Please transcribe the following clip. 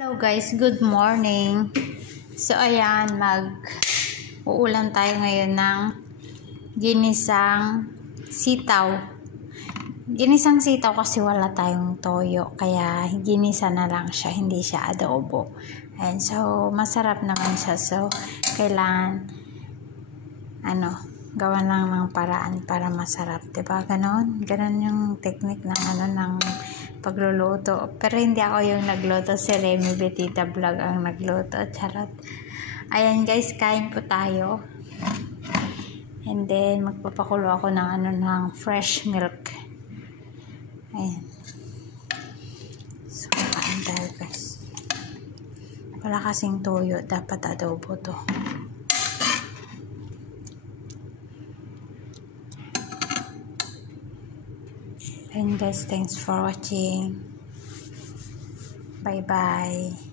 Hello guys, good morning. So ayan, uulam tayo ngayon ng ginisang sitaw. Ginisang sitaw kasi wala tayong toyo, kaya ginisa na lang siya, hindi siya adobo. And so masarap naman siya. So kailangan gawan lang ng paraan para masarap, 'di ba? Ganon yung technique ng pagluluto. Pero hindi ako yung nagluto, si Remy Betita Vlog ang nagluto. Charot. Ayan guys, kain po tayo. And then magpapakulo ako ng fresh milk. Ayan. So kain tayo guys. Wala kasing toyo, dapat adobo to. And guys, thanks for watching. Bye bye.